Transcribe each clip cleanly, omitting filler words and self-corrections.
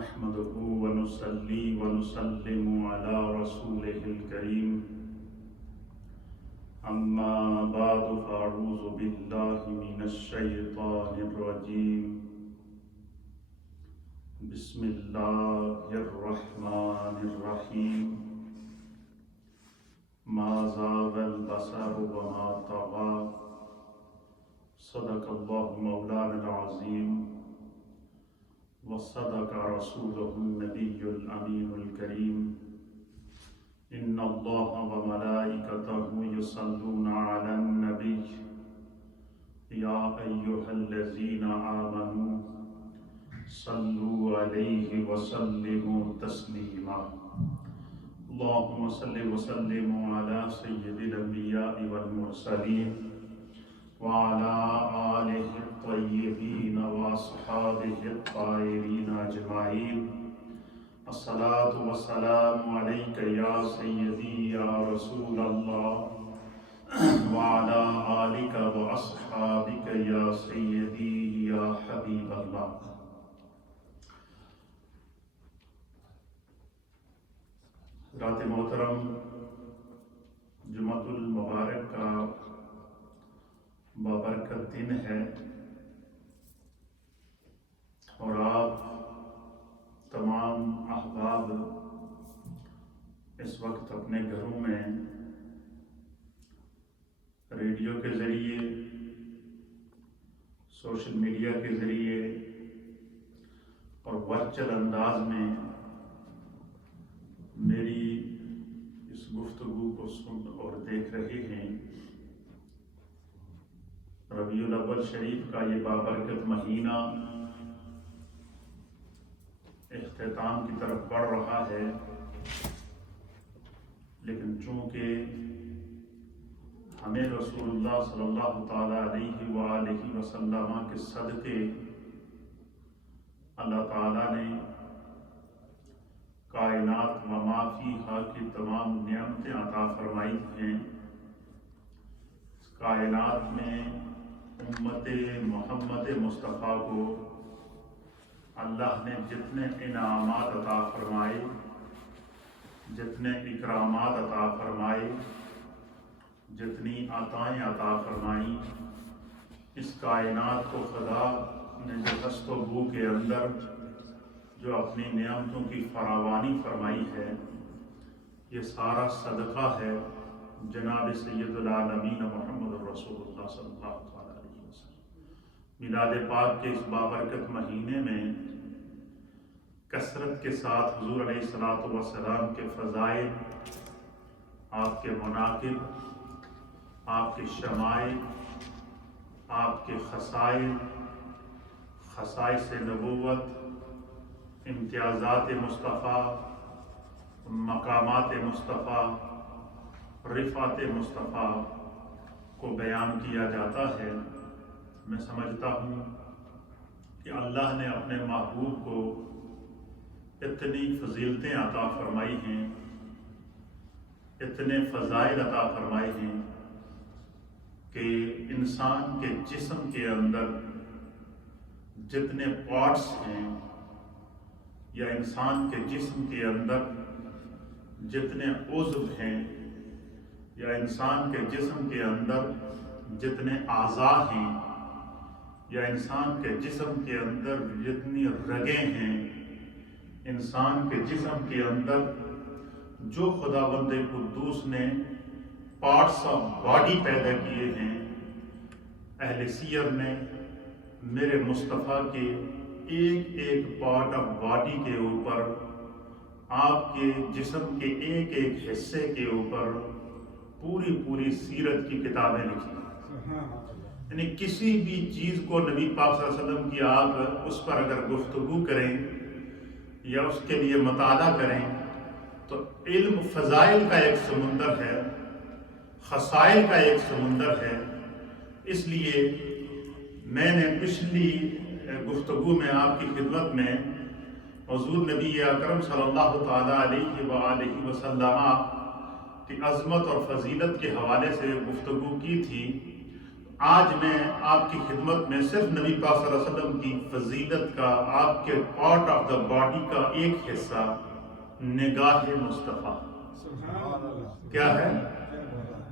نحمده ونصلي ونسلم على رسوله الكريم أما بعد فأعوذ بالله من الشيطان الرجيم بسم الله الرحمن الرحيم ما زاغ البصر وما طغى صدق الله مولانا العظيم وصدق رسوله النبي الأمين الكريم إن الله وملائكته يصلون على النبي يا أيها الذين آمنوا صلوا عليه وسلموا تسليما اللهم صل وسلم على سيد الأنبياء والمرسلين وعلى آله الطيبين وأصحابه الطاهرين أجمعين الصلاة والسلام عليك يا سيدي يا رسول الله وعلى آلك وأصحابك يا سيدي يا حبيب الله. حضرات محترم، جمعۃ المبارک کا بابرکت دن ہے اور آپ تمام احباب اس وقت اپنے گھروں میں ریڈیو کے ذریعے، سوشل میڈیا کے ذریعے اور ورچوئل انداز میں میری اس گفتگو کو سن اور دیکھ رہے ہیں۔ ربیع الاول شریف کا یہ بابرکت مہینہ اختتام کی طرف بڑھ رہا ہے، لیکن چونکہ ہمیں رسول اللہ صلی اللہ تعالی علیہ وآلہ وسلم کے صدقے اللہ تعالیٰ نے کائنات و ما فیہا کی تمام نعمتیں عطا فرمائی ہیں۔ کائنات میں امت محمد مصطفیٰ کو اللہ نے جتنے انعامات عطا فرمائے، جتنے اکرامات عطا فرمائے، جتنی عطائیں عطا فرمائیں، اس کائنات کو خدا نے جو ہست و بو کے اندر جو اپنی نعمتوں کی فراوانی فرمائی ہے، یہ سارا صدقہ ہے جناب سید العالمین محمد رسول اللہ صلی اللہ علیہ وسلم۔ میلاد پاک کے اس بابرکت مہینے میں کثرت کے ساتھ حضور علیہ الصلوۃ والسلام کے فضائل، آپ کے مناقب، آپ کے شمائل، آپ کے خصائص نبوت، امتیازات مصطفیٰ، مقامات مصطفیٰ، رفعت مصطفیٰ کو بیان کیا جاتا ہے۔ میں سمجھتا ہوں کہ اللہ نے اپنے محبوب کو اتنی فضیلتیں عطا فرمائی ہیں، اتنے فضائل عطا فرمائے ہیں کہ انسان کے جسم کے اندر جتنے پارٹس ہیں، یا انسان کے جسم کے اندر جتنے عضو ہیں، یا انسان کے جسم کے اندر جتنے اعضاء ہیں، یا انسان کے جسم کے اندر جتنی رگیں ہیں، انسان کے جسم کے اندر جو خداوند قدوس نے پارٹس آف باڈی پیدا کیے ہیں، اہل سیر نے میرے مصطفیٰ کے ایک ایک پارٹ آف باڈی کے اوپر، آپ کے جسم کے ایک ایک حصے کے اوپر پوری سیرت کی کتابیں لکھی ہیں۔ یعنی کسی بھی چیز کو نبی پاک صلی اللہ علیہ وسلم کی آپ اس پر اگر گفتگو کریں یا اس کے لیے مطالعہ کریں تو علم فضائل کا ایک سمندر ہے، خصائل کا ایک سمندر ہے۔ اس لیے میں نے پچھلی گفتگو میں آپ کی خدمت میں حضور نبی اکرم صلی اللہ تعالی علیہ وآلہ وسلم کی عظمت اور فضیلت کے حوالے سے گفتگو کی تھی۔ آج میں آپ کی خدمت میں صرف نبی پاک صلی اللہ علیہ وسلم کی فضیلت کا، آپ کے پارٹ آف دا باڈی کا ایک حصہ نگاہ مصطفیٰ کیا ہے؟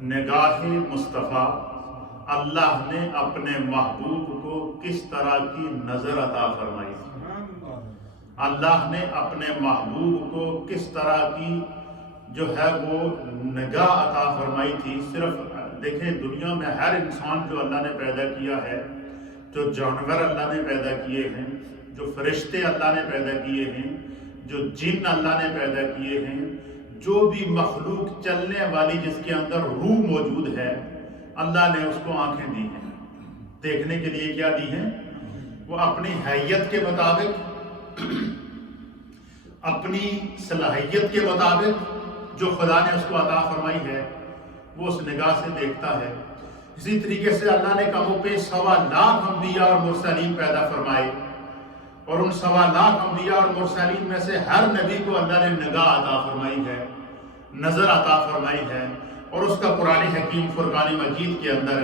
نگاہ مصطفیٰ۔ اللہ نے اپنے محبوب کو کس طرح کی نظر عطا فرمائی تھی، اللہ نے اپنے محبوب کو کس طرح کی جو ہے وہ نگاہ عطا فرمائی تھی۔ صرف دیکھیں دنیا میں ہر انسان جو اللہ نے پیدا کیا ہے، جو جانور اللہ نے پیدا کیے ہیں، جو فرشتے اللہ نے پیدا کیے ہیں، جو جن اللہ نے پیدا کیے ہیں، جو بھی مخلوق چلنے والی جس کے اندر روح موجود ہے، اللہ نے اس کو آنکھیں دی ہیں دیکھنے کے لیے۔ کیا دی ہیں؟ وہ اپنی حیت کے مطابق، اپنی صلاحیت کے مطابق جو خدا نے اس کو عطا فرمائی ہے وہ اس نگاہ سے دیکھتا ہے۔ اسی طریقے سے اللہ نے کم و بیش 1.25 لاکھ انبیاء اور مرسلین پیدا فرمائے، اور ان 1.25 لاکھ انبیاء اور مرسلین میں سے ہر نبی کو اللہ نے نگاہ عطا فرمائی ہے، نظر عطا فرمائی ہے، اور اس کا قرآن حکیم فرقان مجید کے اندر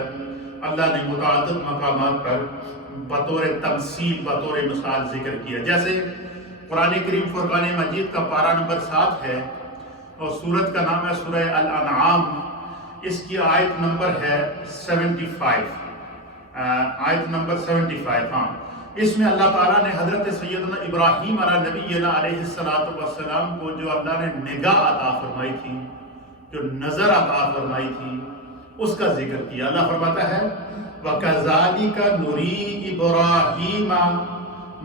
اللہ نے متعدد مقامات پر بطور تمثیل، بطور مثال ذکر کیا۔ جیسے قرآن کریم فرقان مجید کا پارہ نمبر 7 ہے، اور سورت کا نام ہے سورہ الانعام۔ اس کی آیت نمبر ہے 75، آیت نمبر 75۔ ہاں، اس میں اللہ تعالیٰ نے حضرت سیدنا ابراہیم علیہ نبینا علیہ السلام کو جو اللہ نے نگاہ عطا فرمائی تھی، جو نظر عطا فرمائی تھی، اس کا ذکر کیا۔ اللہ فرماتا ہے وَكَذَلِكَ نُرِي إِبْرَاهِيمَ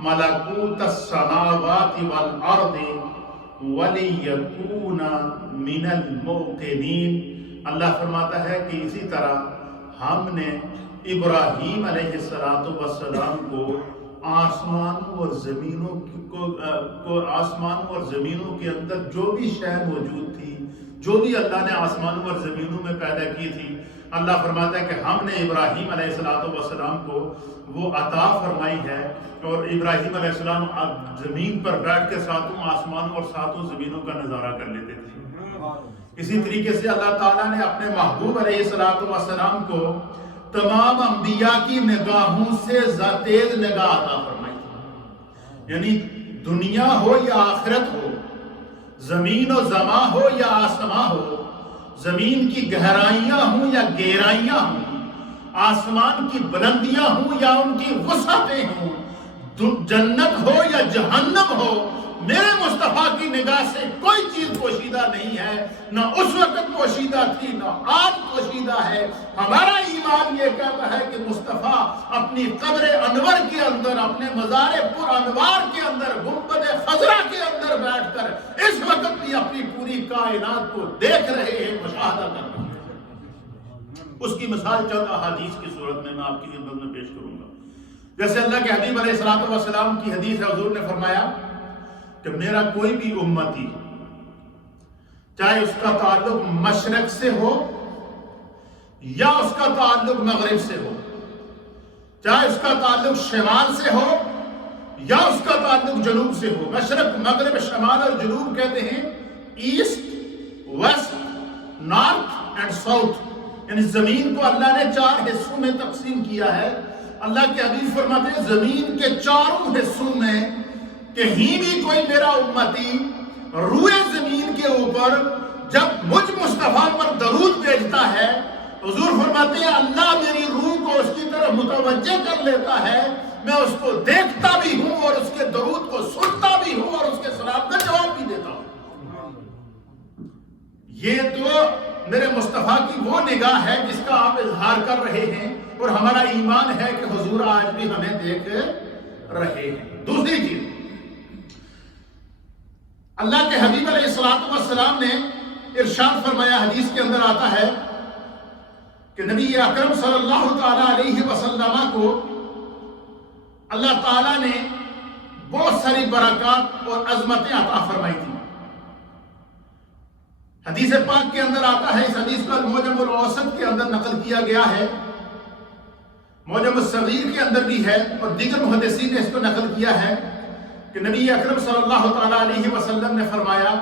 مَلَكُوتَ السَّمَاوَاتِ وَالْأَرْضِ وَلِيَكُونَ مِنَ الْمُوقِنِينَ۔ اللہ فرماتا ہے کہ اسی طرح ہم نے ابراہیم علیہ السلام کو آسمانوں اور زمینوں کے اندر جو بھی شے موجود تھی، جو بھی اللہ نے آسمانوں اور زمینوں میں پیدا کی تھی، اللہ فرماتا ہے کہ ہم نے ابراہیم علیہ السلام کو وہ عطا فرمائی ہے، اور ابراہیم علیہ السلام زمین پر بیٹھ کے 7 آسمانوں اور 7 زمینوں کا نظارہ کر لیتے تھے۔ اسی طریقے سے اللہ تعالیٰ نے اپنے محبوب علیہ السلام کو تمام انبیاء کی نگاہوں سے تیز نگاہ عطا فرمائی تھی۔ یعنی دنیا ہو یا آخرت ہو، زمین و زماں ہو یا آسماں ہو، زمین کی گہرائیاں ہوں یا گہرائیاں ہوں، آسمان کی بلندیاں ہوں یا ان کی وسعتیں ہوں، جنت ہو یا جہنم ہو، میرے مصطفیٰ کی نگاہ سے کوئی چیز پوشیدہ نہیں ہے، نہ اس وقت پوشیدہ تھی نہ آج پوشیدہ ہے۔ ہمارا ایمان یہ کہتا ہے کہ مصطفیٰ اپنی قبر انور کے اندر، اپنے مزار پر انوار کے اندر، گنبد خضرا کے اندر بیٹھ کر اس وقت بھی اپنی پوری کائنات کو دیکھ رہے ہیں، مشاہدہ کر رہے ہیں۔ اس کی مثال چند احادیث کی صورت میں آپ کی خدمت میں پیش کروں گا۔ جیسے اللہ کے حبیب علیہ السلام کی حدیث ہے، حضور نے فرمایا کہ میرا کوئی بھی امتی، چاہے اس کا تعلق مشرق سے ہو یا اس کا تعلق مغرب سے ہو، چاہے اس کا تعلق شمال سے ہو یا اس کا تعلق جنوب سے ہو۔ مشرق، مغرب، شمال اور جنوب کہتے ہیں east, west, north and south, یعنی زمین کو اللہ نے 4 حصوں میں تقسیم کیا ہے۔ اللہ کے حبیب فرماتے ہیں زمین کے 4 حصوں میں کہیں بھی کوئی میرا امتی روئے زمین کے اوپر جب مجھ مصطفیٰ پر درود بھیجتا ہے، حضور فرماتے ہیں اللہ میری روح کو اس کی طرف متوجہ کر لیتا ہے، میں اس کو دیکھتا بھی ہوں اور اس کے درود کو سنتا بھی ہوں اور اس کے سلام کا جواب بھی دیتا ہوں۔ یہ تو میرے مصطفیٰ کی وہ نگاہ ہے جس کا آپ اظہار کر رہے ہیں، اور ہمارا ایمان ہے کہ حضور آج بھی ہمیں دیکھ رہے ہیں۔ دوسری چیز، اللہ کے حبیب علیہ السلام نے ارشاد فرمایا، حدیث کے اندر آتا ہے کہ نبی اکرم صلی اللہ تعالی علیہ وسلم کو اللہ تعالیٰ نے بہت ساری برکات اور عظمتیں عطا فرمائی تھی۔ حدیث پاک کے اندر آتا ہے، اس حدیث کو المعجم الاوسط کے اندر نقل کیا گیا ہے، معجم الصغیر کے اندر بھی ہے، اور دیگر محدثین نے اس کو نقل کیا ہے کہ نبی اکرم صلی اللہ تعالی علیہ وسلم نے فرمایا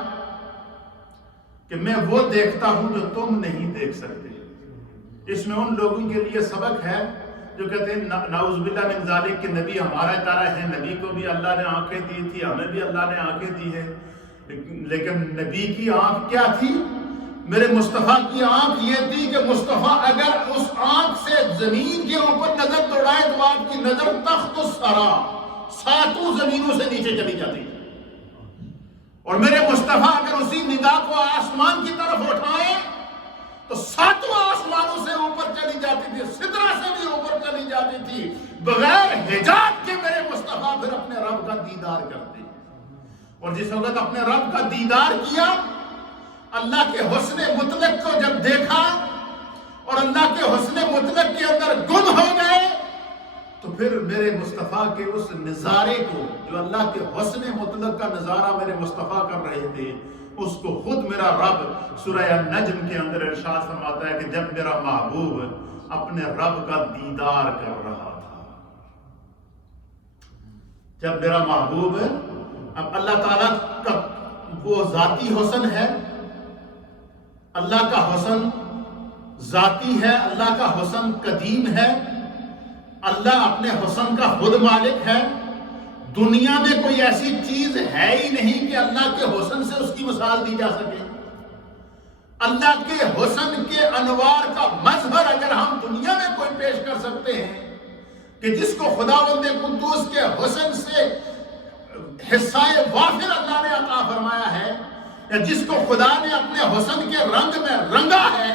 کہ میں وہ دیکھتا ہوں جو تم نہیں دیکھ سکتے۔ اس میں ان لوگوں کے لیے سبق ہے جو کہتے ہیں نعوذ باللہ من ذالک کہ نبی ہمارا طرح ہے، نبی کو بھی اللہ نے آنکھیں دی تھی، ہمیں بھی اللہ نے آنکھیں دی ہے، لیکن نبی کی آنکھ کیا تھی؟ میرے مصطفیٰ کی آنکھ یہ تھی کہ مصطفیٰ اگر اس آنکھ سے زمین کے اوپر نظر دوڑائے تو آپ کی نظر تخت الثری، ساتوں زمینوں سے نیچے چلی جاتی، اور میرے مصطفیٰ اگر اسی نگاہ کو آسمان کی طرف اٹھائے تو ساتوں آسمانوں سے اوپر چلی جاتی تھی، سدرہ سے بھی اوپر چلی جاتی تھی، بغیر حجاب کے میرے مصطفیٰ پھر اپنے رب کا دیدار کرتے، اور جس وقت اپنے رب کا دیدار کیا، اللہ کے حسن مطلق کو جب دیکھا اور اللہ کے حسن مطلق کے اندر گم ہو گئے، تو پھر میرے مصطفیٰ کے اس نظارے کو، جو اللہ کے حسن مطلق کا نظارہ میرے مصطفیٰ کر رہے تھے، اس کو خود میرا رب سورہ النجم کے اندر ارشاد فرماتا ہے کہ جب میرا محبوب اپنے رب کا دیدار کر رہا تھا، جب میرا محبوب، اب اللہ تعالیٰ کا وہ ذاتی حسن ہے، اللہ کا حسن ذاتی ہے، اللہ کا حسن قدیم ہے، اللہ اپنے حسن کا خود مالک ہے، دنیا میں کوئی ایسی چیز ہے ہی نہیں کہ اللہ کے حسن سے اس کی مثال دی جا سکے۔ اللہ کے حسن کے انوار کا مظہر اگر ہم دنیا میں کوئی پیش کر سکتے ہیں کہ جس کو خداوند قدوس کے حسن سے حصہ وافر اللہ نے عطا فرمایا ہے، یا جس کو خدا نے اپنے حسن کے رنگ میں رنگا ہے،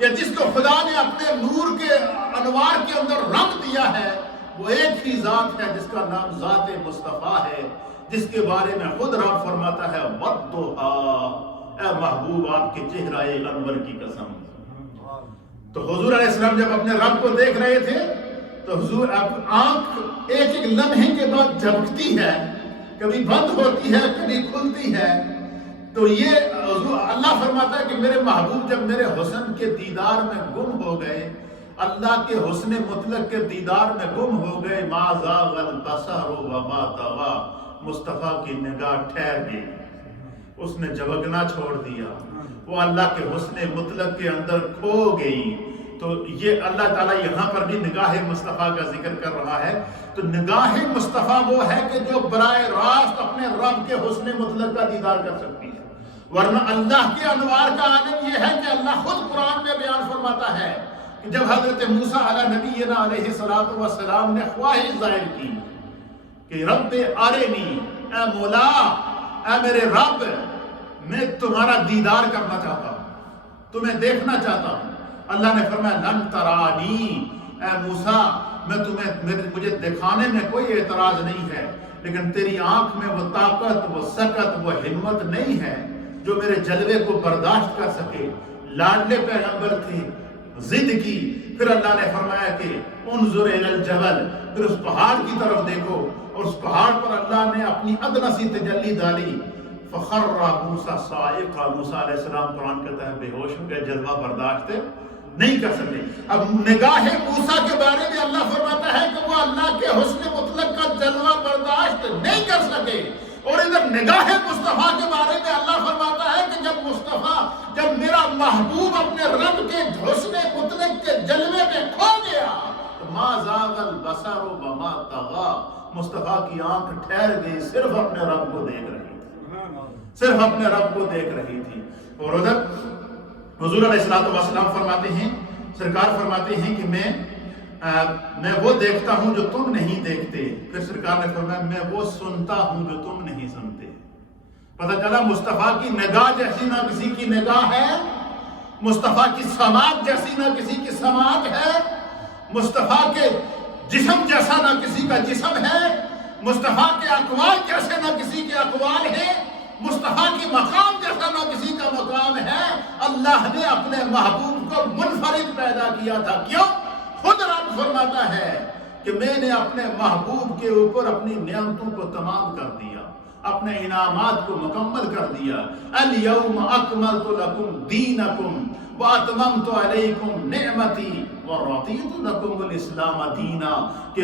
یا جس کو خدا نے اپنے نور کے انوار کے اندر رنگ دیا ہے، وہ ایک ہی ذات ہے جس کا نام ذات مصطفیٰ ہے، جس کے بارے میں خود رب فرماتا ہے وَالضُّحَىٰ، اے محبوب آپ کے چہرہ انور کی قسم۔ تو حضور علیہ السلام جب اپنے رب کو دیکھ رہے تھے تو حضور آنکھ ایک ایک لمحے کے بعد جھپکتی ہے، کبھی بند ہوتی ہے، کبھی کھلتی ہے، تو یہ اللہ فرماتا ہے کہ میرے محبوب جب میرے حسن کے دیدار میں گم ہو گئے، اللہ کے حسن مطلق کے دیدار میں گم ہو گئے، ما زاغ البصر وما طغى، مصطفیٰ کی نگاہ ٹھہر گئی، اس نے جھبکنا چھوڑ دیا، وہ اللہ کے حسن مطلق کے اندر کھو گئی۔ تو یہ اللہ تعالیٰ یہاں پر بھی نگاہ مصطفیٰ کا ذکر کر رہا ہے۔ تو نگاہ مصطفیٰ وہ ہے کہ جو براہ راست اپنے رب کے حسن مطلق کا دیدار کر سکتی ہے، ورنہ اللہ کے انوار کا عالم یہ ہے کہ اللہ خود قرآن میں بیان فرماتا ہے کہ جب حضرت موسیٰ علیہ نبینا علیہ السلام نے خواہش ظاہر کی کہ رب ارنی، اے مولا، اے میرے رب، میں تمہارا دیدار کرنا چاہتا ہوں، تمہیں دیکھنا چاہتا ہوں، اللہ نے فرمایا لن ترانی، اے موسیٰ مجھے دکھانے میں کوئی اعتراض نہیں ہے، لیکن تیری آنکھ میں وہ طاقت، وہ سکت، وہ ہمت نہیں ہے جو میرے جلوے کو برداشت کر سکے۔ لاڈلے پیغمبر تھے، ضد کی، پھر اللہ نے فرمایا کہ انظر الی الجبل، پھر اس پہاڑ کی طرف دیکھو، اور اس پہاڑ پر اللہ نے اپنی ادنا سی تجلی ڈالی، فخر موسیٰ صاعقہ، موسیٰ علیہ السلام قرآن کہتا ہے بے ہوش ہو گئے، جلوہ برداشت نہیں کر سکے۔ اب نگاہ موسیٰ کے بارے میں اللہ فرماتا ہے کہ وہ اللہ کے حسن مطلق کا جلوہ برداشت نہیں کر سکے، اور ادھر نگاہ مصطفیٰ کے بارے میں اللہ فرماتا ہے کہ جب میرا محبوب اپنے رب کے حسن مطلق کے جلوے میں کھو گیا تو ما زاغ البصر وما طغى، مصطفیٰ کی آنکھ ٹھہر گئی، صرف اپنے رب کو دیکھ رہی تھی، صرف اپنے رب کو دیکھ رہی تھی۔ اور ادھر حضور علیہ السلام فرماتے ہیں، سرکار فرماتے ہیں کہ میں وہ دیکھتا ہوں جو تم نہیں دیکھتے، پھر سرکار نے فرمایا میں وہ سنتا ہوں جو تم نہیں سنتے۔ پتہ چلا مصطفیٰ کی نگاہ جیسی نہ کسی کی نگاہ ہے، مصطفیٰ کی سماعت جیسی نہ کسی کی سماعت ہے، مصطفیٰ کے جسم جیسا نہ کسی کا جسم ہے، مصطفیٰ کے اقوال جیسے نہ کسی کے اقوال ہیں، مصطفیٰ کی مقام جیسا نہ کسی کا مقام ہے۔ اللہ نے اپنے محبوب کو منفرد پیدا کیا تھا، کیوں؟ خود رب فرماتا ہے کہ میں نے اپنے محبوب کے اوپر اپنی نعمتوں کو تمام کر دیا، اپنے انعامات کو مکمل کر دیا۔ الیوم اکملت لکم دینکم وَأَتْمَمْتُ عَلَيْكُمْ نِعْمَتِي وَرَضِيتُ لَكُمُ الْإِسْلَامَ دِينًا کہ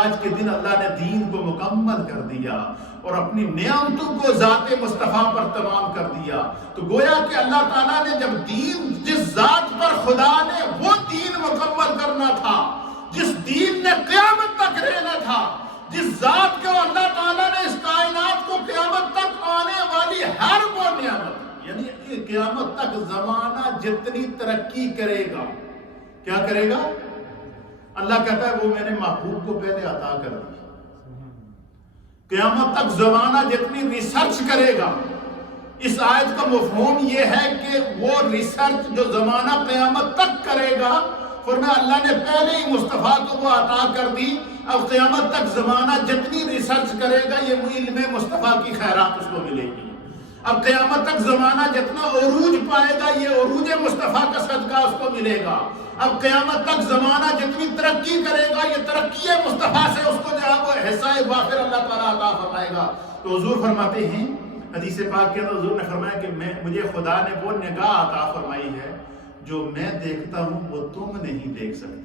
آج کے دن اللہ نے دین کو مکمل کر دیا اور اپنی نعمتوں کو ذات مصطفیٰ پر تمام کر دیا. تو گویا کہ اللہ تعالیٰ نے جب دین، جس ذات پر خدا نے وہ دین مکمل کرنا تھا، جس دین نے قیامت تک رہنا تھا، جس ذات کو اللہ تعالیٰ نے اس کائنات کو قیامت تک آنے والی ہر وہ نعمت، یعنی کہ قیامت تک زمانہ جتنی ترقی کرے گا، کیا کرے گا؟ اللہ کہتا ہے وہ میں نے محبوب کو پہلے عطا کر دی. قیامت تک زمانہ جتنی ریسرچ کرے گا، اس آیت کا مفہوم یہ ہے کہ وہ ریسرچ جو زمانہ قیامت تک کرے گا، فرمایا اللہ نے پہلے ہی مصطفیٰ کو وہ عطا کر دی. اب قیامت تک زمانہ جتنی ریسرچ کرے گا یہ علم مصطفیٰ کی خیرات اس کو ملے گی. اب قیامت تک زمانہ جتنا عروج پائے گا یہ عروج مصطفیٰ کا صدقہ اس کو ملے گا. اب قیامت تک زمانہ جتنی ترقی کرے گا یہ ترقی مصطفیٰ سے اس کو جو ہے وہ حصہ وافر اللہ تعالیٰ عطا فرمائے گا. تو حضور فرماتے ہیں حدیث پاک کے اندر حضور نے فرمایا کہ مجھے خدا نے وہ نگاہ عطا فرمائی ہے جو میں دیکھتا ہوں وہ تم نہیں دیکھ سکتے.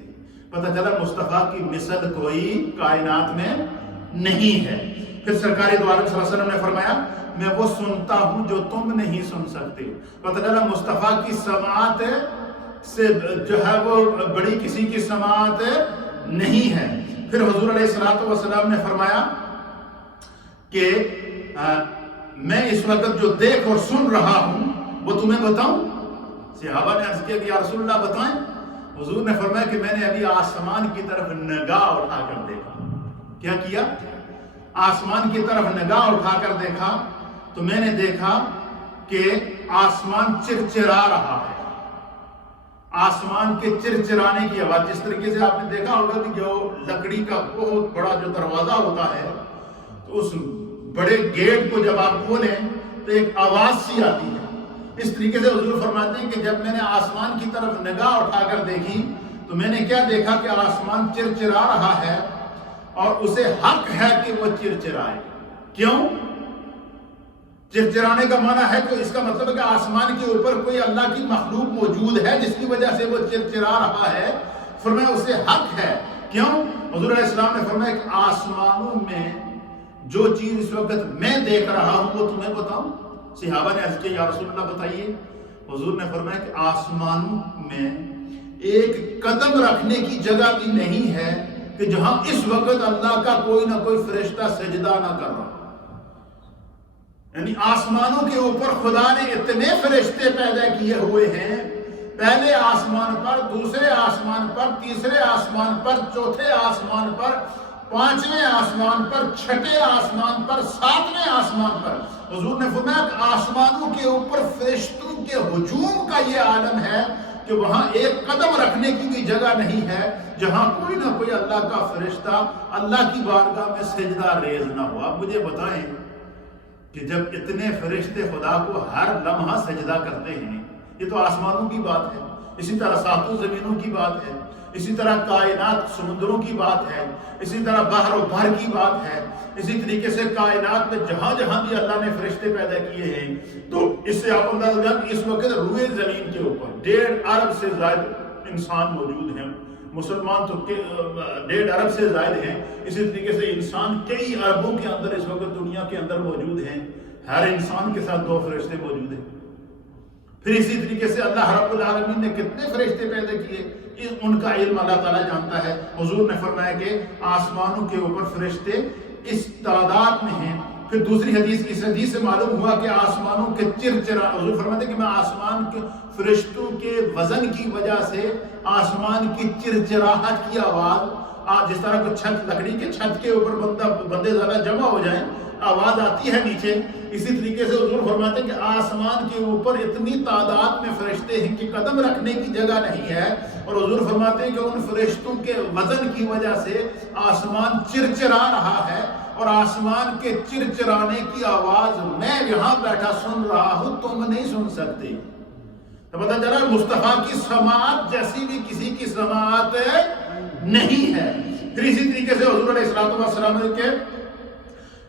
پتہ چلا مصطفیٰ کی مثل کوئی کائنات میں نہیں ہے. پھر سرکار دو عالم صلی اللہ علیہ وسلم نے فرمایا میں وہ سنتا ہوں جو تم نہیں سن سکتے. پتہ چلا مصطفیٰ کی سماعت سے جو ہے وہ بڑی کسی کی سماعت نہیں ہے. پھر حضور علیہ الصلوۃ والسلام نے فرمایا کہ میں اس وقت جو دیکھ اور سن رہا ہوں وہ تمہیں بتاؤں. صحابہ نے عرض کیا کہ یا رسول اللہ بتائیں. حضور نے فرمایا کہ میں نے ابھی آسمان کی طرف نگاہ اٹھا کر دیکھا. کیا کیا؟ آسمان کی طرف نگاہ اٹھا کر دیکھا تو میں نے دیکھا کہ آسمان چرچرا رہا ہے. آسمان کے چرچرانے کی آواز، جس طریقے سے آپ نے دیکھا ہوگا کہ جو لکڑی کا بہت بڑا جو دروازہ ہوتا ہے تو اس بڑے گیٹ کو جب آپ کھولیں تو ایک آواز سی آتی ہے. اس طریقے سے حضور فرماتے ہیں کہ جب میں نے آسمان کی طرف نگاہ اٹھا کر دیکھی تو میں نے کیا دیکھا کہ آسمان چرچرا رہا ہے اور اسے حق ہے کہ وہ چرچرائے. کیوں؟ چرچرانے کا معنی ہے کہ اس کا مطلب ہے کہ آسمان کے اوپر کوئی اللہ کی مخلوق موجود ہے جس کی وجہ سے وہ چرچرا رہا ہے. فرمایا اسے حق ہے. کیوں؟ حضور علیہ السلام نے فرمایا کہ آسمانوں میں جو چیز اس وقت میں دیکھ رہا ہوں وہ تمہیں بتاؤں. صحابہ نے عرض کیا یا رسول اللہ بتائیے. حضور نے فرمایا کہ آسمانوں میں ایک قدم رکھنے کی جگہ بھی نہیں ہے کہ جہاں اس وقت اللہ کا کوئی نہ کوئی فرشتہ سجدہ نہ کر رہا. یعنی آسمانوں کے اوپر خدا نے اتنے فرشتے پیدا کیے ہوئے ہیں، پہلے آسمان پر، دوسرے آسمان پر، تیسرے آسمان پر، چوتھے آسمان پر، پانچویں آسمان پر، چھٹے آسمان پر، ساتویں آسمان پر. حضور نے فرمایا کہ آسمانوں کے اوپر فرشتوں کے ہجوم کا یہ عالم ہے کہ وہاں ایک قدم رکھنے کی بھی جگہ نہیں ہے جہاں کوئی نہ کوئی اللہ کا فرشتہ اللہ کی بارگاہ میں سجدہ ریز نہ ہو. آپ مجھے بتائیں کہ جب اتنے فرشتے خدا کو ہر لمحہ سجدہ کرتے ہیں، یہ تو آسمانوں کی بات ہے، اسی طرح ساتوں زمینوں کی بات ہے، اسی طرح کائنات سمندروں کی بات ہے، اسی طرح بحر و بحر کی بات ہے، اسی طریقے سے کائنات میں جہاں جہاں بھی اللہ نے فرشتے پیدا کیے ہیں. تو اس سے آپ اندازہ لگائیں کہ اس وقت روئے زمین کے اوپر 1.5 ارب سے زائد انسان موجود ہیں. مسلمان تو 1.5 ارب سے زائد ہیں. اسی طریقے سے انسان کئی اربوں کے اندر اس وقت دنیا کے اندر موجود ہیں. ہر انسان کے ساتھ 2 فرشتے موجود ہیں. پھر اسی طریقے سے اللہ رب العالمین نے کتنے فرشتے پیدا کیے ان کا علم اللہ تعالیٰ جانتا ہے. حضور نے فرمایا کہ آسمانوں کے اوپر فرشتے اس تعداد میں ہیں. پھر دوسری حدیث، اس حدیث سے معلوم ہوا کہ آسمانوں کے چرچرا، حضور فرماتے ہیں کہ میں آسمان کے فرشتوں کے وزن کی وجہ سے آسمان کی چرچراہٹ کی آواز، جس طرح کو چھت، لکڑی کے چھت کے اوپر بندے زیادہ جمع ہو جائیں آواز آتی ہے نیچے، اسی طریقے سے حضور فرماتے ہیں کہ آسمان کے اوپر اتنی تعداد میں فرشتے ہیں کہ قدم رکھنے کی جگہ نہیں ہے. اور حضور فرماتے ہیں کہ ان فرشتوں کے وزن کی وجہ سے آسمان چرچرا رہا ہے اور آسمان کے چرچرانے کی آواز میں یہاں بیٹھا سن رہا ہوں، تم نہیں سن سکتے. تو پتہ چلا مصطفیٰ کی سماعت جیسی بھی کسی کی سماعت نہیں ہے. پھر اسی طریقے سے حضور علیہ السلام کے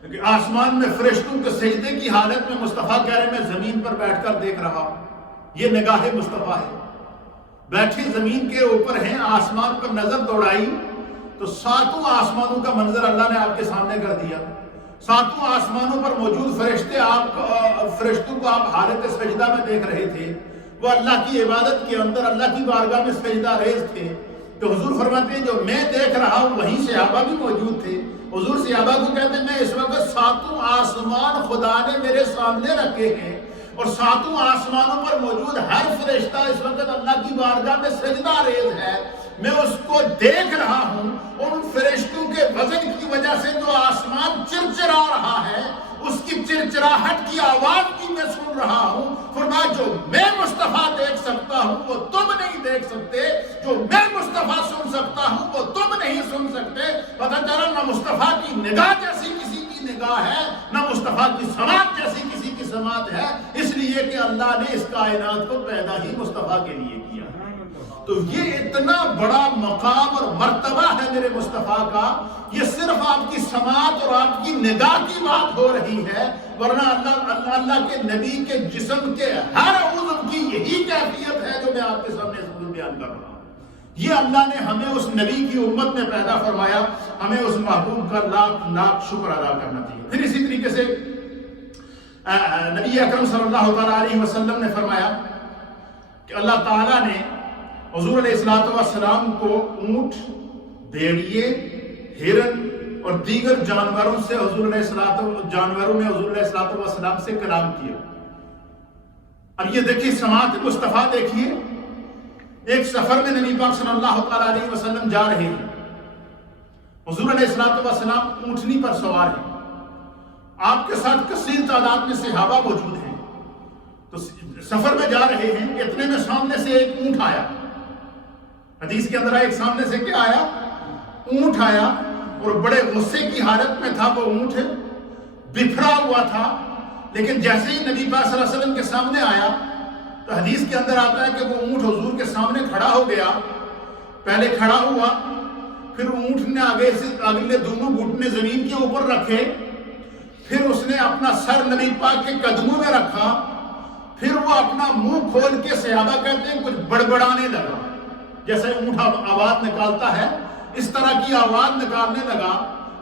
کہ آسمان میں فرشتوں کے سجدے کی حالت میں مصطفیٰ کہہ رہے میں زمین پر بیٹھ کر دیکھ رہا ہوں. یہ نگاہ مصطفیٰ ہے. بیٹھے زمین کے اوپر ہیں، آسمان پر نظر دوڑائی تو ساتوں آسمانوں کا منظر اللہ نے آپ کے سامنے کر دیا. ساتوں آسمانوں پر موجود فرشتے فرشتوں کو آپ حالت سجدہ میں دیکھ رہے تھے. وہ اللہ کی عبادت کے اندر اللہ کی بارگاہ میں سجدہ ریز تھے. تو حضور فرماتے ہیں جو میں دیکھ رہا ہوں وہیں صحابہ بھی موجود تھے. حضور صحابہ کو کہتے ہیں میں اس وقت ساتوں آسمان خدا نے میرے سامنے رکھے ہیں اور ساتوں آسمانوں پر موجود ہر فرشتہ اس وقت اللہ کی بارگاہ میں سجدہ ریز ہے. میں اس کو دیکھ رہا ہوں اور ان فرشتوں کے وزن کی وجہ سے جو آسمان چرچرا رہا ہے اس کی چرچراہٹ کی آواز بھی میں سن رہا ہوں. فرمایا جو میں مصطفیٰ دیکھ سکتا ہوں وہ تم نہیں دیکھ سکتے، جو میں مصطفیٰ سن سکتا ہوں وہ تم نہیں سن سکتے. پتہ چلا نہ مصطفیٰ کی نگاہ جیسی کسی کی نگاہ ہے، نہ مصطفیٰ کی سماعت جیسی کسی کی سماعت ہے، اس لیے کہ اللہ نے اس کائنات کو پیدا ہی مصطفیٰ کے لیے کیا. تو یہ اتنا بڑا مقام اور مرتبہ ہے میرے مصطفیٰ کا. یہ صرف آپ کی سماعت اور آپ کی نگاہ کی بات ہو رہی ہے، ورنہ اللہ کے نبی کے جسم کے ہر عضو کی یہی کیفیت ہے جو میں آپ کے سامنے بیان کر رہا ہوں. یہ اللہ نے ہمیں اس نبی کی امت میں پیدا فرمایا. ہمیں اس محبوب کا لاکھ لاکھ شکر ادا کرنا چاہیے. پھر اسی طریقے سے نبی اکرم صلی اللہ تعالیٰ علیہ وسلم نے فرمایا کہ اللہ تعالیٰ نے حضور علیہ السلام کو اونٹ، بھیڑیے، ہرن اور دیگر جانوروں سے حضور علیہ السلام سے کلام کیا. اب یہ دیکھیے سماعت مصطفیٰ دیکھیے. ایک سفر میں نبی پاک صلی اللہ تعالیٰ علیہ وسلم جا رہے ہیں. حضور علیہ السلام اونٹنی پر سوار ہیں. آپ کے ساتھ کثیر تعداد میں صحابہ موجود ہیں. تو سفر میں جا رہے ہیں، اتنے میں سامنے سے ایک اونٹ آیا. حدیث کے اندر ایک سامنے سے کیا آیا؟ اونٹ آیا اور بڑے غصے کی حالت میں تھا. وہ اونٹ بکھرا ہوا تھا، لیکن جیسے ہی نبی پاک صلی اللہ علیہ وسلم کے سامنے آیا تو حدیث کے اندر آتا ہے کہ وہ اونٹ حضور کے سامنے کھڑا ہو گیا. پہلے کھڑا ہوا، پھر اونٹ نے آگے سے اگلے دونوں گھٹنے زمین کے اوپر رکھے، پھر اس نے اپنا سر نبی پاک کے قدموں میں رکھا، پھر وہ اپنا منہ کھول کے صحابہ کہتے ہیں کچھ بڑبڑانے لگا. جیسے اونٹ آواز نکالتا ہے اس طرح کی آواز نکالنے لگا.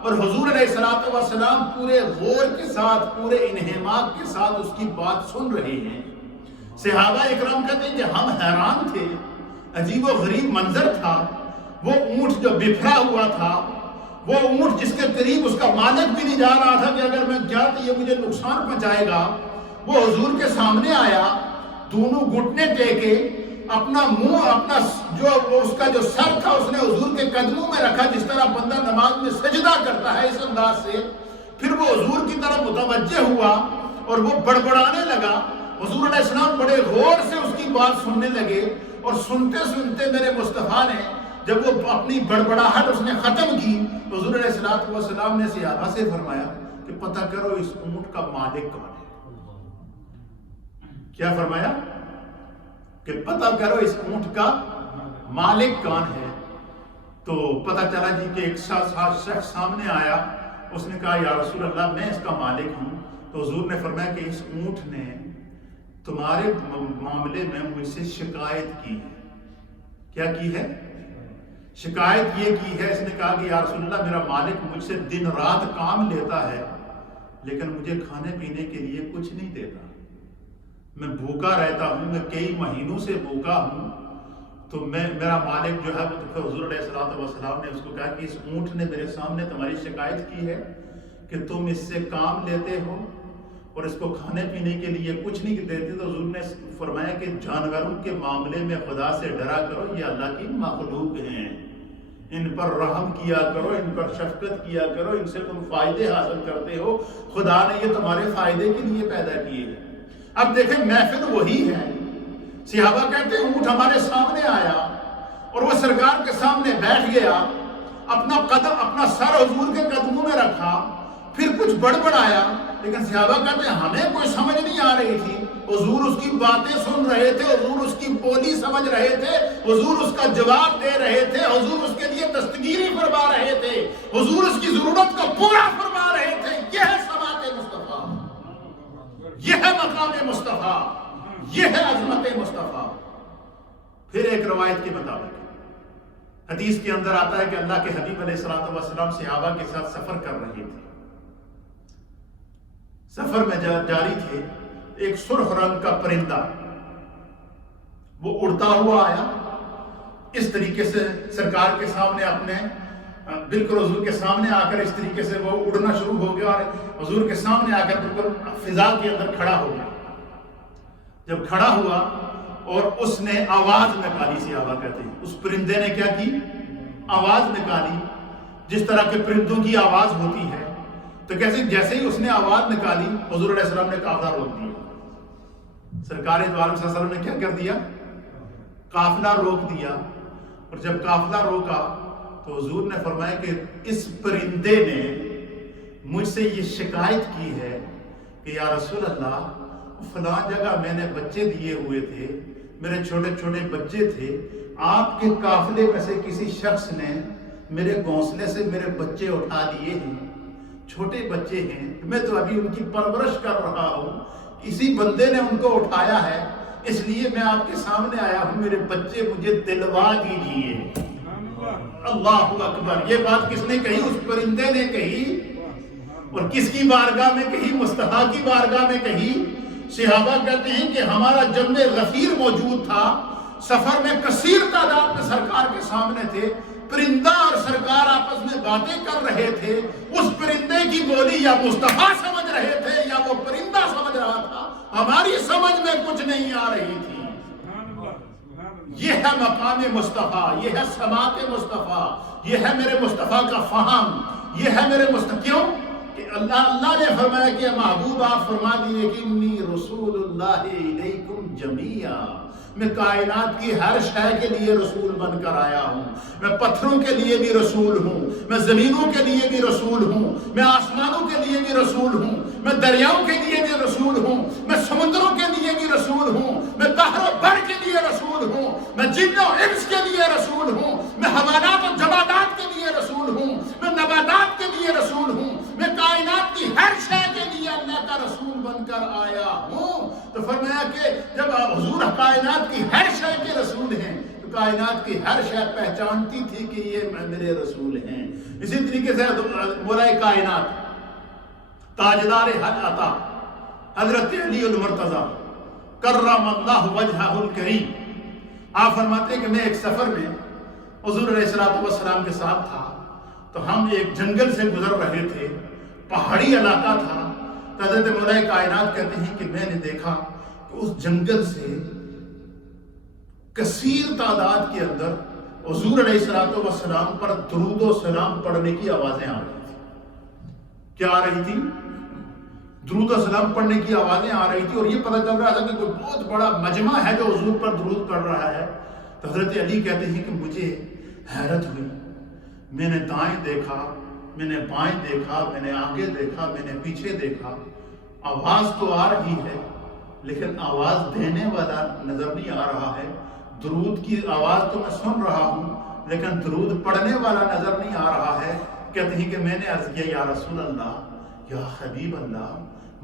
اور حضور علیہ السلام پورے غور کے ساتھ، پورے انہماک کے ساتھ اس کی بات سن رہے ہیں. صحابہ اکرام کہتے ہیں کہ ہم حیران تھے، عجیب و غریب منظر تھا. وہ اونٹ جو بکھرا ہوا تھا، وہ اونٹ جس کے قریب اس کا مالک بھی نہیں جا رہا تھا کہ اگر میں گیا تو یہ مجھے نقصان پہنچائے گا، وہ حضور کے سامنے آیا، دونوں گھٹنے ٹیکے، اپنا منہ، اپنا اس کا جو سر تھا اس نے حضور کے قدموں میں رکھا، جس طرح بندہ نماز میں سجدہ کرتا ہے اس انداز سے. پھر وہ حضور کی طرف متوجہ ہوا اور وہ بڑبڑانے لگا. حضور علیہ السلام بڑے غور سے اس کی بات سننے لگے اور سنتے سنتے میرے مصطفیٰ نے جب وہ اپنی بڑبڑاہٹ اس نے ختم کی تو حضور علیہ السلام نے صحابہ سے فرمایا کہ پتہ کرو اس اونٹ کا مالک کون ہے. کیا فرمایا؟ کہ پتہ کرو اس اونٹ کا مالک کون ہے. تو پتہ چلا جی کہ ایک شخص سامنے آیا، اس نے کہا یا رسول اللہ میں اس کا مالک ہوں. تو حضور نے فرمایا کہ اس اونٹ نے تمہارے معاملے میں مجھ سے شکایت کی ہے. کیا کی ہے؟ شکایت یہ کی ہے، اس نے کہا کہ یا رسول اللہ میرا مالک مجھ سے دن رات کام لیتا ہے لیکن مجھے کھانے پینے کے لیے کچھ نہیں دیتا. میں بھوکا رہتا ہوں، میں کئی مہینوں سے بھوکا ہوں. تو میرا مالک جو ہے وہ حضور علیہ السلام نے اس کو کہا کہ اس اونٹ نے میرے سامنے تمہاری شکایت کی ہے کہ تم اس سے کام لیتے ہو اور اس کو کھانے پینے کے لیے کچھ نہیں دیتے. تو حضور نے فرمایا کہ جانوروں کے معاملے میں خدا سے ڈرا کرو، یہ اللہ کی مخلوق ہیں، ان پر رحم کیا کرو، ان پر شفقت کیا کرو، ان سے تم فائدے حاصل کرتے ہو، خدا نے یہ تمہارے فائدے کے لیے پیدا کیے ہیں. اب دیکھیں محفل وہی ہے. صحابہ کہتے ہیں اونٹ ہمارے سامنے آیا اور وہ سرکار کے سامنے بیٹھ گیا، اپنا سر حضور کے قدموں میں رکھا، پھر کچھ بڑبڑایا. لیکن صحابہ کہتے ہیں ہمیں کوئی سمجھ نہیں آ رہی تھی. حضور اس کی باتیں سن رہے تھے، حضور اس کی بولی سمجھ رہے تھے، حضور اس کا جواب دے رہے تھے، حضور اس کے لیے دستگیری فرما رہے تھے، حضور اس کی ضرورت کو پورا فرما رہے تھے. یہ ہے سماعت مصطفیٰ، یہ ہے مقام مصطفیٰ، یہ ہے عظمت مصطفیٰ۔ پھر ایک روایت کے مطابق حدیث کے اندر آتا ہے کہ اللہ کے حبیب علیہ الصلوۃ والسلام صحابہ کے ساتھ سفر کر رہے تھے، سفر میں جاری تھے، ایک سرخ رنگ کا پرندہ وہ اڑتا ہوا آیا، اس طریقے سے سرکار کے سامنے اپنے بالکل حضور کے سامنے آ کر اس طریقے سے وہ اڑنا شروع ہو گیا اور حضور کے سامنے آ کر بالکل فضا کے اندر کھڑا ہو گیا۔ جب کھڑا ہوا اور اس نے آواز نکالی، صحابہ کہتے ہیں اس پرندے نے کیا کی؟ آواز نکالی، جس طرح کے پرندوں کی آواز ہوتی ہے۔ تو جیسے ہی اس نے آواز نکالی، حضور علیہ السلام نے قافلہ روک دیا۔ سرکار دو عالم صلی اللہ علیہ وسلم نے کیا کر دیا؟ قافلہ روک دیا۔ اور جب قافلہ روکا تو حضور نے فرمایا کہ اس پرندے نے مجھ سے یہ شکایت کی ہے کہ یا رسول اللہ، فلاں جگہ میں نے بچے دیے ہوئے تھے، میرے چھوٹے چھوٹے بچے تھے، آپ کے قافلے میں سے کسی شخص نے میرے گھونسلے سے میرے بچے اٹھا لیے ہیں، چھوٹے بچے ہیں، میں تو ابھی ان کی پرورش کر رہا ہوں، اسی بندے نے ان کو اٹھایا ہے، اس لیے میں آپ کے سامنے آیا ہوں، میرے بچے مجھے دلوا دیجیے۔ اللہ اکبر! یہ بات کس نے کہی؟ اس پرندے نے کہی۔ اور کس کی بارگاہ میں کہی؟ مصطفیٰ کی بارگاہ میں کہی۔ صحابہ کہتے ہیں کہ ہمارا جمع غفیر موجود تھا، سفر میں کثیر تعداد میں سرکار کے سامنے تھے، پرندہ اور سرکار آپس میں باتیں کر رہے تھے، اس پرندے کی بولی یا مصطفیٰ سمجھ رہے تھے یا وہ پرندہ سمجھ رہا تھا، ہماری سمجھ میں کچھ نہیں آ رہی تھی۔ یہ ہے مقام مصطفیٰ، یہ ہے سماعت مصطفیٰ، یہ ہے میرے مصطفیٰ کا فہم، یہ ہے میرے کیوں کہ اللہ نے فرمایا کہ محبوب آپ فرما دیے کہ انی رسول اللہ الیکم جمیعا، میں کائنات کی ہر شے کے لیے رسول بن کر آیا ہوں، میں پتھروں کے لیے بھی رسول ہوں، میں زمینوں کے لیے بھی رسول ہوں، میں آسمانوں کے لیے بھی رسول ہوں، میں دریاؤں کے لیے بھی رسول ہوں، میں سمندروں کے لیے بھی رسول ہوں، میں بحر و بر کے لیے رسول ہوں، میں جن و انس کے لیے رسول ہوں، میں حیوانات و جمادات کے لیے رسول ہوں، میں نباتات کے لیے رسول ہوں، میں کائنات کی ہر شے کے لیے اللہ کا رسول بن کر آیا ہوں۔ تو فرمایا کہ جب حضور کائنات کی ہر شے کے رسول ہیں تو کائنات کی ہر شے پہچانتی تھی کہ یہ میرے رسول ہیں۔ اسی طریقے سے مولا کائنات تاجدار حق عطا حضرت علی المرتضی کرم اللہ وجہہ الکریم، آپ فرماتے ہیں کہ میں ایک سفر میں حضور علیہ السلام کے ساتھ تھا، تو ہم ایک جنگل سے گزر رہے تھے، پہاڑی علاقہ تھا۔ حضرت مولا کائنات کہتے ہیں کہ میں نے دیکھا کہ اس جنگل سے کثیر تعداد کے اندر حضور علیہ السلام پر درود و سلام پڑھنے کی آوازیں آ رہی تھی۔ کیا آ رہی تھی؟ درود و سلام پڑھنے کی آوازیں آ رہی تھی، اور یہ پتہ چل رہا تھا کہ کوئی بہت بڑا مجمع ہے جو حضور پر درود پڑھ رہا ہے۔ تو حضرت علی کہتے ہیں کہ مجھے حیرت ہوئی، میں نے دائیں دیکھا، میں نے بائیں دیکھا، میں نے آگے دیکھا، میں نے پیچھے دیکھا، آواز تو آ رہی ہے لیکن آواز دینے والا نظر نہیں آ رہا ہے، درود کی آواز تو میں سن رہا ہوں لیکن درود پڑھنے والا نظر نہیں آ رہا ہے۔ کہتے ہیں کہ میں نے عرض کیا یا رسول اللہ، یا حبیب اللہ،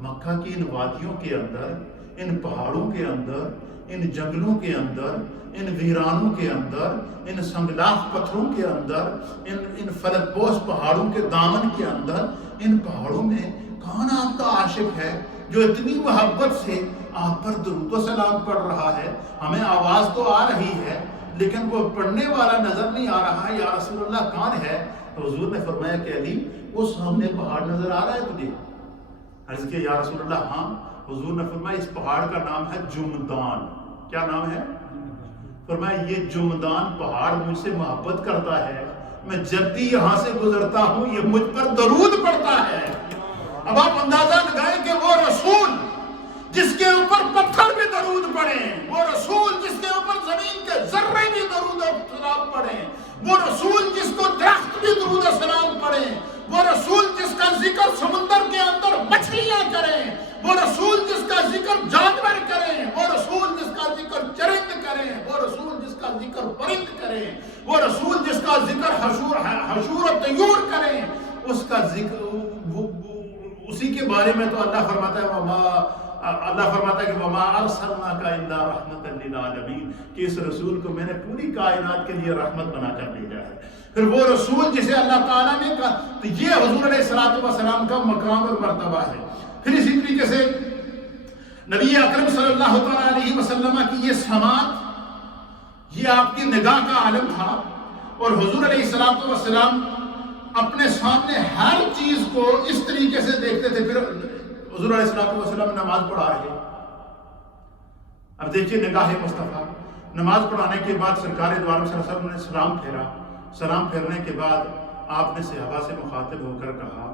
مکہ کی ان وادیوں کے اندر، ان پہاڑوں کے اندر، ان جنگلوں کے اندر، ان ویرانوں کے اندر، ان سنگلاخ پتھروں کے اندر، ان فلک پوش پہاڑوں کے دامن کے اندر، ان پہاڑوں میں کون آپ کا عاشق ہے جو اتنی محبت سے آپ پر درود و سلام پڑھ رہا ہے؟ ہمیں آواز تو آ رہی ہے لیکن وہ پڑھنے والا نظر نہیں آ رہا ہے، یا رسول اللہ کون ہے؟ تو حضور نے فرمایا کہ علی، وہ سامنے پہاڑ نظر آ رہا ہے تجھے؟ عرض کیا یا رسول اللہ ہاں۔ حضور نے فرمایا اس پہاڑ کا نام ہے جمدان۔ کیا نام ہے؟ فرمایا یہ جمدان پہاڑ مجھ سے محبت کرتا ہے، میں جب بھی یہاں سے گزرتا ہوں یہ مجھ پر درود پڑتا ہے۔ اب آپ اندازہ لگائیں کہ وہ رسول جس کے اوپر پتھر بھی درود پڑھیں، وہ رسول جس کے اوپر زمین کے ذرے بھی درود و سلام پڑھیں، وہ رسول جس کو درخت بھی درود و سلام پڑھیں، وہ رسول جس کا ذکر سمندر کے اندر مچھلیاں کریں، وہ رسول جس کا ذکر جانور کریں، وہ رسول جس کا ذکر چرند کریں، وہ رسول جس کا ذکر پرند کریں، وہ رسول جس کا ذکر حشور و طیور کریں، اس کا ذکر اسی کے بارے میں تو اللہ فرماتا ہے وَمَا اللہ فرماتا ہے کہ وما ارسلناک الا رحمتا للعالمین، کہ اس رسول کو میں نے پوری کائنات کے لیے رحمت بنا کر بھیجا ہے۔ پھر وہ رسول جسے اللہ تعالیٰ نے کہا، تو یہ حضور علیہ الصلوۃ والسلام کا مقام اور مرتبہ ہے۔ پھر اسی طریقے سے نبی اکرم صلی اللہ تعالیٰ علیہ وسلم کی یہ سماعت، یہ آپ کی نگاہ کا عالم تھا، اور حضور علیہ الصلوۃ والسلام اپنے سامنے ہر چیز کو اس طریقے سے دیکھتے تھے۔ پھر حضور علیہ الصلوۃ والسلام نماز پڑھا رہے، اب دیکھیے نگاہ مصطفیٰ، نماز پڑھانے کے بعد سرکار دو عالم صلی اللہ علیہ وسلم نے سلام پھیرا، سلام پھیرنے کے بعد آپ نے صحابہ سے مخاطب ہو کر کہا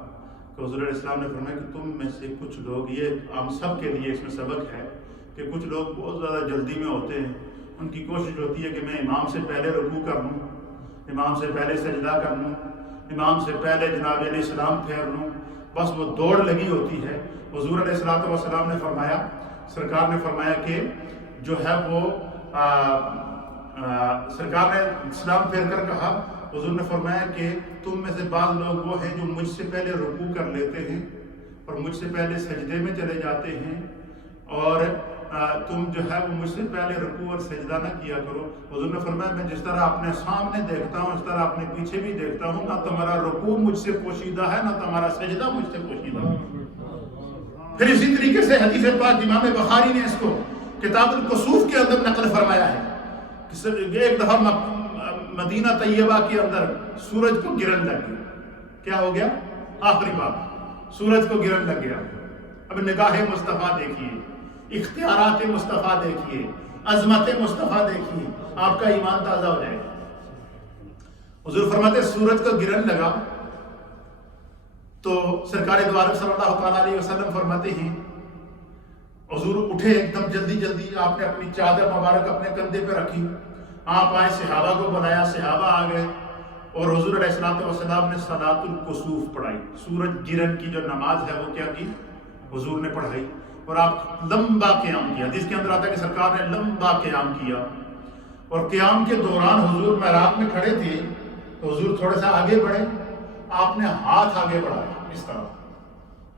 کہ حضور علیہ السلام نے فرمایا کہ تم میں سے کچھ لوگ، یہ ہم سب کے لیے اس میں سبق ہے کہ کچھ لوگ بہت زیادہ جلدی میں ہوتے ہیں، ان کی کوشش ہوتی ہے کہ میں امام سے پہلے رکوع کر لوں، امام سے پہلے سجدہ کر لوں، امام سے پہلے جناب علیہ السلام پھیر لوں، بس وہ دوڑ لگی ہوتی ہے۔ حضور علیہ الصلوۃ والسلام نے فرمایا، سرکار نے فرمایا کہ جو ہے وہ سرکار نے سلام پھیر کر کہا، حضور نے فرمایا کہ تم میں سے بعض لوگ وہ ہیں جو مجھ سے پہلے رکوع کر لیتے ہیں اور مجھ سے پہلے سجدے میں چلے جاتے ہیں، اور تم جو ہے وہ مجھ سے پہلے رکوع اور سجدہ نہ کیا کرو۔ حضور نے فرمایا میں جس طرح اپنے سامنے دیکھتا ہوں اس طرح اپنے پیچھے بھی دیکھتا ہوں، نہ تمہارا رکوع مجھ سے پوشیدہ ہے نہ تمہارا سجدہ مجھ سے پوشیدہ ہے۔ پھر اسی طریقے سے حدیث پاک امام بخاری نے اس کو کتاب الکسوف کے اندر نقل فرمایا ہے کہ ایک دفعہ مدینہ طیبہ کے اندر سورج کو گرن لگ گیا۔ کیا ہو گیا؟ آخری بات، سورج کو گرن لگ گیا۔ اب نگاہ مصطفیٰ دیکھیے، اختیارات مصطفیٰ دیکھیے، عظمت مصطفیٰ دیکھیے، آپ کا ایمان تازہ ہو جائے گا۔ حضور فرماتے سورج کو گرن لگا تو سرکار دو عالم صلی اللہ تعالیٰ علیہ وسلم فرماتے ہیں حضور اٹھے ایک دم جلدی جلدی، آپ نے اپنی چادر مبارک اپنے کندھے پہ رکھی، آپ آئے، صحابہ کو بلایا، صحابہ آ گئے، اور حضور علیہ الصلوۃ والسلام نے صلاۃ الکسوف پڑھائی، سورج گرن کی جو نماز ہے وہ کیا کی؟ حضور نے پڑھائی، اور آپ لمبا قیام کیا۔ جس کے اندر آتا ہے کہ سرکار نے لمبا قیام کیا، اور قیام کے دوران حضور محراب میں کھڑے تھے تو حضور تھوڑا سا آگے بڑھے، آپ نے ہاتھ آگے بڑھایا، اس طرح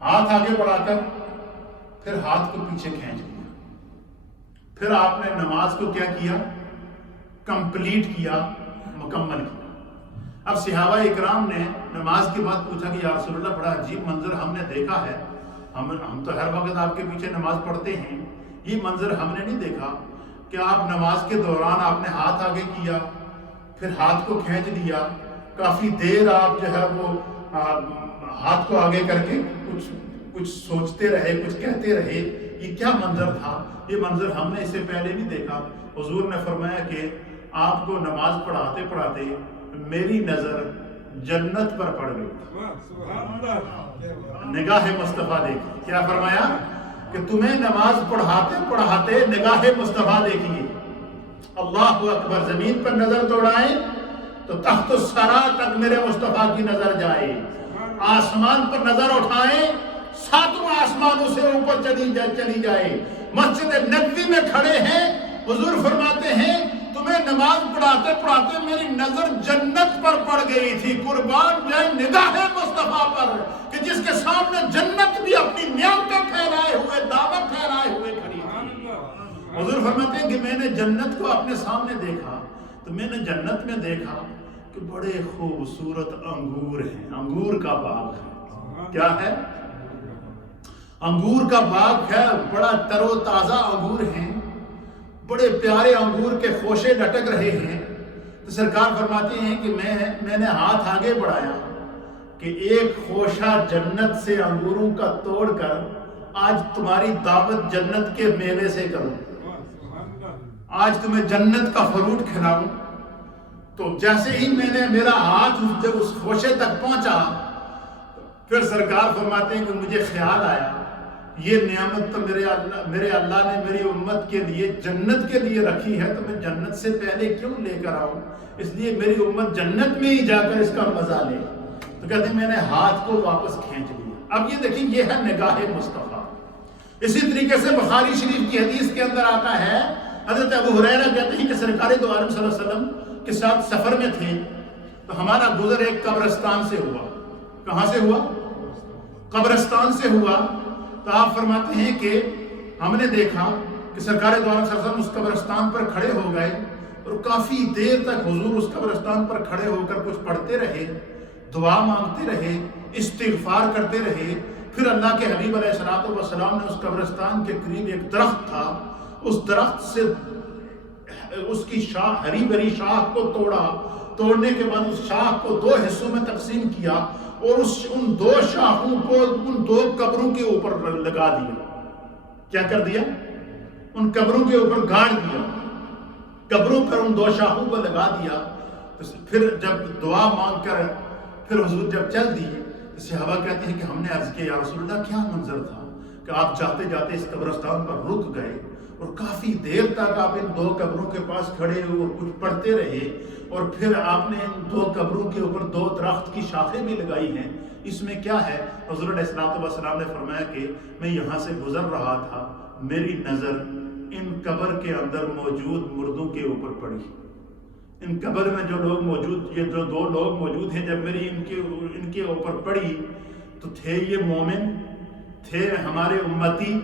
ہاتھ آگے بڑھا کر پھر ہاتھ کو پیچھے کھینچ لیا، پھر آپ نے نماز کو کیا کیا؟ کمپلیٹ کیا، مکمل کیا۔ اب صحابہ اکرام نے نماز کے بعد پوچھا کہ یا رسول اللہ بڑا عجیب منظر ہم نے دیکھا ہے، ہم تو ہر وقت آپ کے پیچھے نماز پڑھتے ہیں، یہ منظر ہم نے نہیں دیکھا کہ آپ نماز کے دوران آپ نے ہاتھ آگے کیا، پھر ہاتھ کو کھینچ لیا، کافی دیر آپ جو ہے وہ ہاتھ کو آگے کر کے کچھ سوچتے رہے، کچھ کہتے رہے، یہ کیا منظر تھا؟ یہ منظر ہم نے اس سے پہلے نہیں دیکھا۔ حضور نے فرمایا کہ آپ کو نماز پڑھاتے پڑھاتے میری نظر جنت پر پڑ گئی، نگاہ مصطفیٰ دیکھی۔ کیا فرمایا؟ کہ تمہیں نماز پڑھاتے پڑھاتے نگاہ مصطفیٰ دیکھیے۔ اللہ اکبر، زمین پر نظر دوڑائیں تو تحت الثری تک میرے مصطفیٰ کی نظر جائے، آسمان پر نظر اٹھائیں ساتوں آسمانوں سے اوپر چلی جائے۔ مسجد نبوی میں کھڑے ہیں، حضور فرماتے ہیں تمہیں نماز پڑھاتے پڑھاتے میری نظر جنت پر پڑ گئی تھی۔ قربان جائے نگاہ مصطفیٰ پر کہ جس کے سامنے جنت بھی اپنی نعمتیں پھیلائے ہوئے، دعوت پھیلائے ہوئے کھڑی تھی۔ حضور فرماتے ہیں کہ میں نے جنت کو اپنے سامنے دیکھا تو میں نے جنت میں دیکھا کہ بڑے خوبصورت انگور ہیں، انگور کا باغ ہے۔ کیا ہے؟ انگور کا باغ ہے، بڑا تر و تازہ انگور ہیں، بڑے پیارے انگور کے خوشے لٹک رہے ہیں۔ تو سرکار فرماتے ہیں کہ میں نے ہاتھ آگے بڑھایا کہ ایک خوشہ جنت سے انگوروں کا توڑ کر آج تمہاری دعوت جنت کے میوے سے کروں، آج تمہیں جنت کا فروٹ کھلاؤں۔ تو جیسے ہی میں نے میرا ہاتھ جب اس خوشے تک پہنچا، پھر سرکار فرماتے ہیں کہ مجھے خیال آیا یہ نعمت تو میرے اللہ نے میری امت کے لیے جنت کے لیے رکھی ہے، تو میں جنت سے پہلے کیوں لے کر آؤں؟ اس لیے میری امت جنت میں ہی جا کر اس کا مزہ لے۔ تو کہتے ہیں میں نے ہاتھ کو واپس کھینچ لیا۔ اب یہ دیکھیں، یہ ہے نگاہ مصطفیٰ۔ اسی طریقے سے بخاری شریف کی حدیث کے اندر آتا ہے، حضرت ابو ہریرہ کہتے ہیں کہ سرکار دو عالم صلی اللہ علیہ وسلم کے ساتھ سفر میں تھے تو ہمارا گزر ایک قبرستان سے ہوا۔ کہاں سے ہوا؟ قبرستان سے ہوا۔ تو آپ فرماتے ہیں کہ ہم نے دیکھا کہ سرکار دو عالم صلی اللہ علیہ وسلم اس قبرستان پر کھڑے ہو گئے اور کافی دیر تک حضور اس قبرستان پر کھڑے ہو کر کچھ پڑھتے رہے، دعا مانگتے رہے، استغفار کرتے رہے۔ پھر اللہ کے حبیب علیہ الصلوۃ والسلام نے اس قبرستان کے قریب ایک درخت تھا، اس درخت سے اس کی شاخ، ہری بھری شاخ کو توڑنے کے بعد اس شاخ کو دو حصوں میں تقسیم کیا اور ان دو شاخوں کو ان دو قبروں کے اوپر لگا دیا۔ کیا کر دیا؟ ان قبروں کے اوپر گاڑ دیا، قبروں پر ان دو شاخوں کو لگا دیا۔ پھر جب دعا مانگ کر پھر حضور جب چل دیے، صحابہ کہتے ہیں کہ ہم نے عرض کیا یا رسول اللہ کیا منظر تھا کہ آپ جاتے جاتے اس قبرستان پر رک گئے اور کافی دیر تک آپ ان دو قبروں کے پاس کھڑے ہوئے اور کچھ پڑھتے رہے، اور پھر آپ نے ان دو قبروں کے اوپر دو درخت کی شاخیں بھی لگائی ہیں، اس میں کیا ہے؟ حضور علیہ الصلوۃ والسلام نے فرمایا کہ میں یہاں سے گزر رہا تھا، میری نظر ان قبر کے اندر موجود مردوں کے اوپر پڑی۔ ان قبر میں جو لوگ موجود، یہ جو دو لوگ موجود ہیں، جب میری ان کے اوپر پڑی تو تھے یہ مومن، تھے ہمارے امتی۔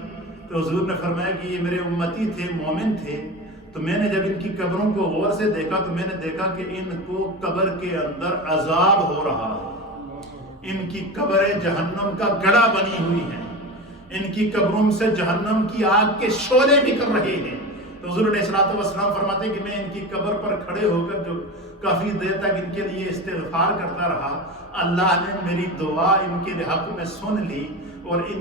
تو حضور نے فرمایا کہ یہ میرے امتی تھے، مومن تھے۔ تو میں نے جب ان کی قبروں کو غور سے دیکھا تو میں نے دیکھا کہ ان کو قبر کے اندر عذاب ہو رہا ہے، ان کی قبریں جہنم کا گڑھا بنی ہوئی ہیں، ان کی قبروں سے جہنم کی آگ کے شعلے نکل رہے ہیں۔ تو حضور علیہ الصلوۃ والسلام فرماتے ہیں کہ میں ان کی قبر پر کھڑے ہو کر جو کافی دیر تک ان کے لیے استغفار کرتا رہا، اللہ نے میری دعا ان کے حق میں سن لی اور ان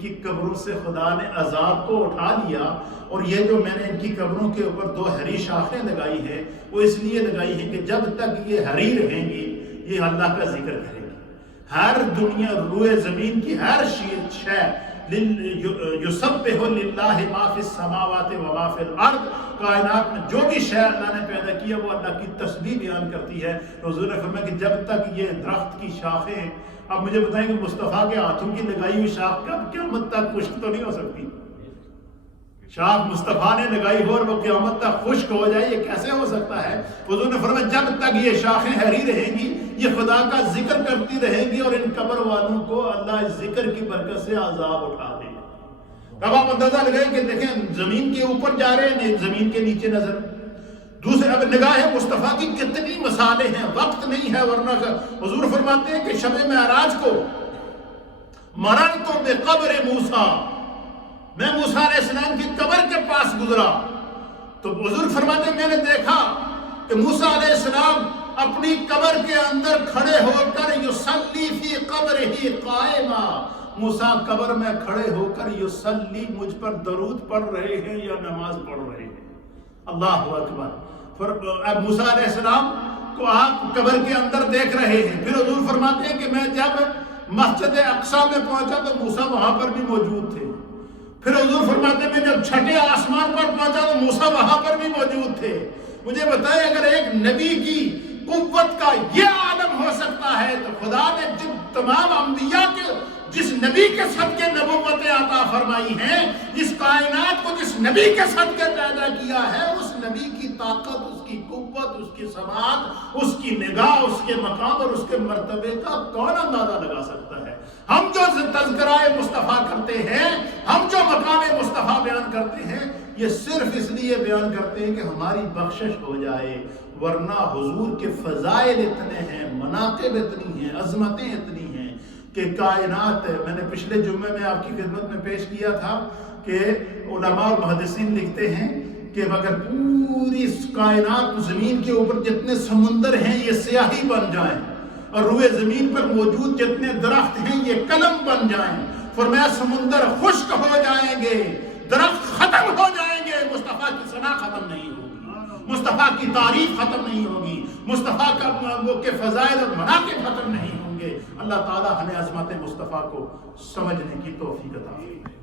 کی قبروں سے خدا نے عذاب کو اٹھا لیا۔ اور یہ جو میں نے ان کی قبروں کے اوپر دو ہری شاخیں لگائی ہیں، وہ اس لیے لگائی ہیں کہ جب تک یہ ہری رہیں گی یہ اللہ کا ذکر کریں گی۔ ہر دنیا، روئے زمین کی ہر شے یسبح للہ ما فی السماوات و ما فی الارض، کائنات میں جو بھی شے اللہ نے پیدا کیا وہ اللہ کی تسبیح بیان کرتی ہے۔ حضور نے فرمایا کہ جب تک یہ درخت کی شاخیں، اب مجھے بتائیں کہ مصطفیٰ کے ہاتھوں کی لگائی ہوئی شاخ کب قیامت تک خشک تو نہیں ہو سکتی؟ شاخ مصطفیٰ نے لگائی ہو اور وہ قیامت تک خشک ہو جائے، یہ کیسے ہو سکتا ہے؟ حضور نے فرمایا جب تک یہ شاخیں ہری رہیں گی یہ خدا کا ذکر کرتی رہیں گی اور ان قبر والوں کو اللہ اس ذکر کی برکت سے عذاب اٹھا دے گا۔ اب آپ اندازہ لگائیں کہ دیکھیں زمین کے اوپر جا رہے ہیں، زمین کے نیچے نظر۔ دوسرے اب نگاہ مصطفیٰ کی کتنی مثالیں ہیں، وقت نہیں ہے ورنہ حضور فرماتے ہیں کہ شب معراج کو مررت بقبر موسیٰ، میں موسیٰ علیہ السلام کی قبر کے پاس گزرا تو حضور فرماتے ہیں میں نے دیکھا کہ موسیٰ علیہ السلام اپنی قبر کے اندر کھڑے ہو کر یصلی فی قبرہ قائما، موسیٰ قبر میں کھڑے ہو کر یصلی، مجھ پر درود پڑھ رہے ہیں یا نماز پڑھ رہے ہیں۔ اللہ اکبر۔ اب موسیٰ علیہ السلام کو آپ قبر کے اندر دیکھ رہے ہیں۔ پھر حضور فرماتے ہیں کہ میں جب مسجد اقصیٰ میں پہنچا تو موسیٰ وہاں پر بھی موجود تھے۔ پھر حضور فرماتے ہیں میں جب چھٹے آسمان پر پہنچا تو موسیٰ وہاں پر بھی موجود تھے۔ مجھے بتائیں اگر ایک نبی کی قوت کا یہ عالم ہو سکتا ہے تو خدا نے جن تمام انبیاء کے جس نبی کے صدقے نبوتیں عطا فرمائی ہیں، اس کائنات کو جس نبی کے صدقے پیدا کیا ہے، اس نبی کی طاقت، اس کی قوت، اس کی سماعت، اس کی نگاہ، اس کے مقام اور اس کے مرتبے کا کون اندازہ لگا سکتا ہے؟ ہم جو تذکرہ مصطفیٰ کرتے ہیں، ہم جو مقام مصطفیٰ بیان کرتے ہیں، یہ صرف اس لیے بیان کرتے ہیں کہ ہماری بخشش ہو جائے، ورنہ حضور کے فضائل اتنے ہیں، مناقب اتنی ہیں، عظمتیں اتنی ہیں کہ کائنات، میں نے پچھلے جمعے میں آپ کی خدمت میں پیش کیا تھا کہ علماء اور محدثین لکھتے ہیں کہ اگر پوری کائنات زمین کے اوپر جتنے سمندر ہیں یہ سیاہی بن جائیں اور روئے زمین پر موجود جتنے درخت ہیں یہ قلم بن جائیں، فرمایا سمندر خشک ہو جائیں گے، درخت ختم ہو جائیں گے، مصطفیٰ کی ثنا ختم نہیں ہوگی، مصطفیٰ کی تعریف ختم نہیں ہوگی، مصطفیٰ کے فضائل اور مناقب ختم نہیں ہوں گے۔ اللہ تعالی ہمیں عظمت مصطفیٰ کو سمجھنے کی توفیق عطا فرمائے۔